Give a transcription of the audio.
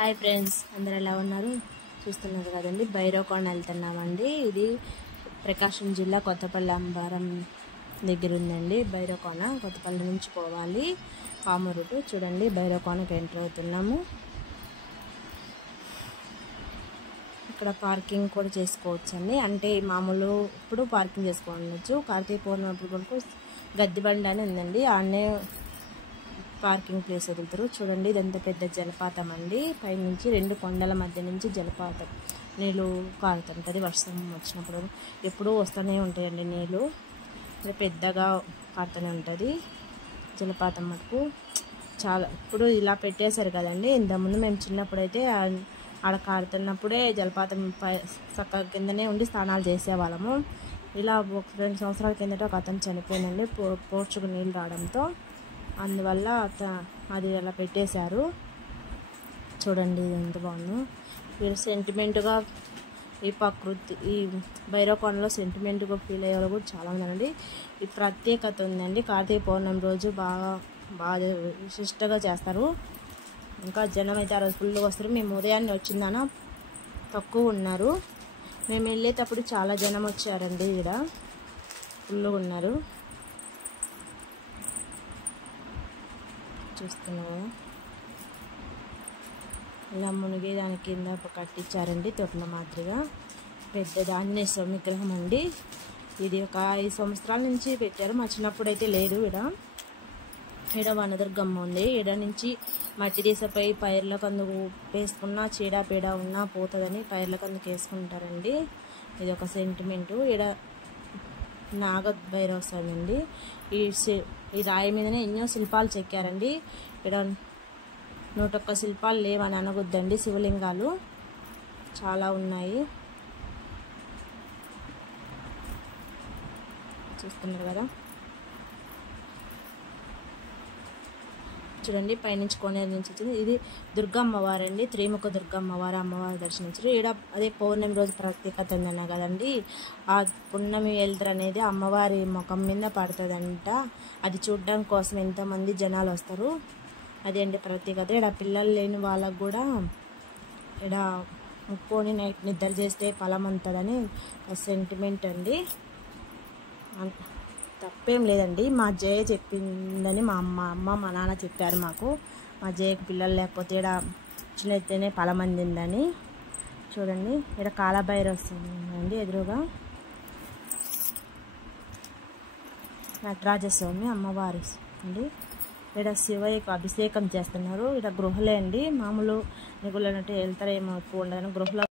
Hi friends, అందరు ఎలా ఉన్నారు? చూస్తున్నారు కదండి, భైరవకొండ వెళ్తున్నామండి. ఇది ప్రకాశం జిల్లా కొత్తపల్లి అంబారం దగ్గర ఉందండి. భైరవకొండ కొత్తపల్లి నుంచి పోవాలి పామూరుకు. చూడండి, భైరవకొండకి ఎంటర్ అవుతున్నాము. ఇక్కడ పార్కింగ్ కూడా చేసుకోవచ్చు అండి. అంటే మామూలు ఇప్పుడు పార్కింగ్ చేసుకోవచ్చు. కార్తీక పౌర్ణమి వరకు గద్దె బండి అని ఉందండి, ఆడనే పార్కింగ్ ప్లేస్ వదులుతారు. చూడండి, ఇదంతా పెద్ద జలపాతం అండి. పైనుంచి రెండు కొండల మధ్య నుంచి జలపాతం నీళ్ళు కారుతుంటుంది. వర్షం వచ్చినప్పుడు ఎప్పుడూ వస్తూనే ఉంటాయండి నీళ్ళు. పెద్దగా కారుతూనే ఉంటుంది జలపాతం మటుకు. చాలా ఇప్పుడు ఇలా పెట్టేశారు కదండి. ఇంతకుముందు మేము చిన్నప్పుడైతే ఆడ కారుతున్నప్పుడే జలపాతం చక్కగా కిందనే ఉండి స్నానాలు చేసేవాళ్ళము. ఇలా ఒక 2 సంవత్సరాల కిందట ఒక అతను చనిపోయిందండి పోర్చుకు నీళ్ళు రావడంతో. అందువల్ల అది అలా పెట్టేశారు. చూడండి, ఇది ఎంత బాగుందో. వీరు సెంటిమెంట్గా ఈ ప్రకృతి ఈ భైరవకొండలో సెంటిమెంట్గా ఫీల్ అయ్యేవాళ్ళు కూడా చాలామంది అండి. ఈ ప్రత్యేకత ఉందండి. కార్తీక పౌర్ణమి రోజు బాగా విశిష్టంగా చేస్తారు. ఇంకా జనం అయితే ఆ రోజు ఫుల్గా వస్తారు. మేము ఉదయాన్నే వచ్చిందన తక్కువ ఉన్నారు. మేము వెళ్ళేటప్పుడు చాలా జనం వచ్చారండి. ఇక్కడ ఫుల్గా ఉన్నారు. చూస్తున్నాము, ఇలా మునిగి దాని కింద కట్టించారండి తొట్ల మాదిరిగా. పెద్ద ఆంజనేయ స్వామి విగ్రహం అండి. ఇది ఒక 5 సంవత్సరాల నుంచి పెట్టారు. మా చిన్నప్పుడు అయితే లేదు. ఈడ వనదుర్గమ్మ ఉంది. ఈడ నుంచి మట్టి తీసపై పైర్లకు అందుకు వేసుకున్న చీడ ఉన్నా పోతుందని పైర్లకు అందుకు వేసుకుంటారండి. ఇది ఒక సెంటిమెంటు. ఈడ నాగభైరవ స్వామి అండి. ఈ రాయి మీదనే ఎన్నో శిల్పాలు చెక్కారండి. ఇక్కడ 101 శిల్పాలు లేవని అనగొద్దండి. శివలింగాలు చాలా ఉన్నాయి. చూస్తున్నారు కదా, చూడండి, పైనుంచి కోనేరు నుంచి వచ్చింది. ఇది దుర్గమ్మవారు అండి. త్రిముఖ దుర్గమ్మవారు అమ్మవారు దర్శించారు. ఈడ అదే పౌర్ణమి రోజు ప్రత్యేకత ఉందన్న కదండి. ఆ పున్నమి వెలుతురు అనేది అమ్మవారి ముఖం మీద పడుతుందంట. అది చూడడం కోసం ఎంతోమంది జనాలు వస్తారు. అదే అండి ప్రత్యేకత. ఇక్కడ పిల్లలు లేని వాళ్ళకు కూడా ఇక్కడ ముక్కోని నైట్ నిద్ర చేస్తే ఫలం ఉంటుందని సెంటిమెంట్ అండి. తప్పేం లేదండి. మా జయ చెప్పిందని మా అమ్మ మా నాన్న చెప్పారు మాకు. మా జయకి పిల్లలు లేకపోతే ఇక్కడ చిన్నతేనే ఫలం అందిందని. చూడండి, ఇక్కడ కాలభైరవ వస్తుందండి ఎదురుగా. నటరాజస్వామి అమ్మవారి అండి. ఇక్కడ శివయ్యకు అభిషేకం చేస్తున్నారు. ఇక్కడ గృహలే అండి. మామూలు నిగులన్నట్టు వెళ్తారేమో ఉండదని గృహలో